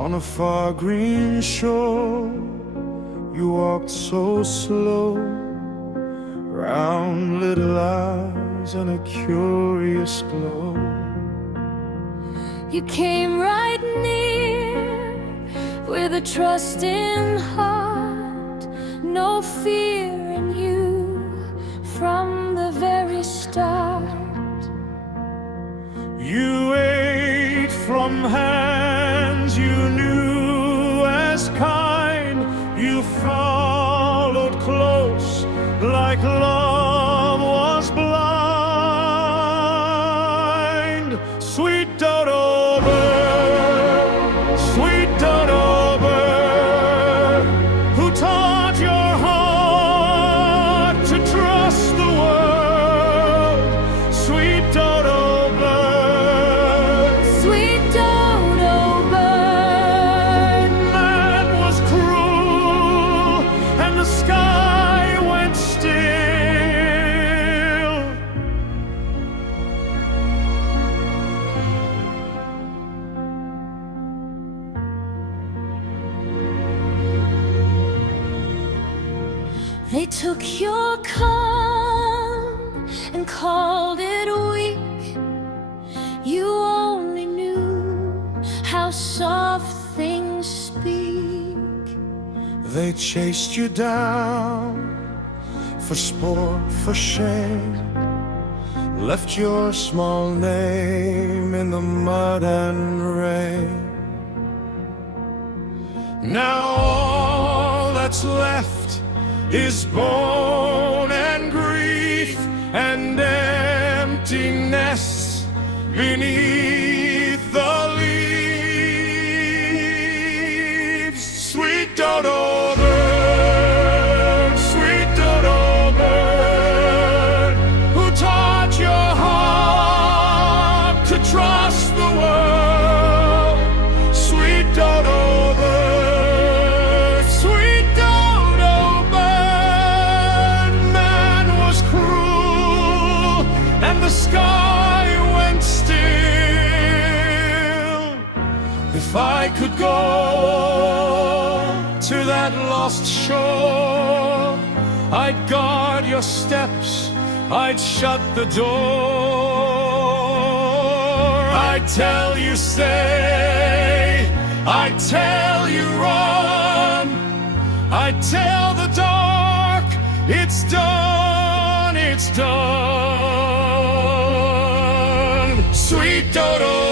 On a far green shore, you walked so slow, round little eyes and a curious glow. You came right near with a trusting heart, no fear in you from the very start. You ate from hands you knew as kind. You followed close like love was blind. Sweet Dodo bird, sweet Dodo bird, who taught your heart to trust the world. Sweet Dodo bird, Sweet Dodo bird, man was cruel and the sky went still. they took your calm and called it weak. You only knew how soft things speak. They chased you down for sport, for shame, left your small name in the mud and rain. Now all that's left is bone and grief and emptiness beneath the leaves. Sweet Dodo bird, sweet Dodo bird, who taught your heart to trust the world. Sweet Dodo bird, sweet Dodo bird, man was cruel and the sky went still. If I could go to that lost shore, I'd guard your steps, I'd shut the door. I'd tell you stay, I'd tell you run, I'd tell the dark it's done, it's done. Sweet Dodo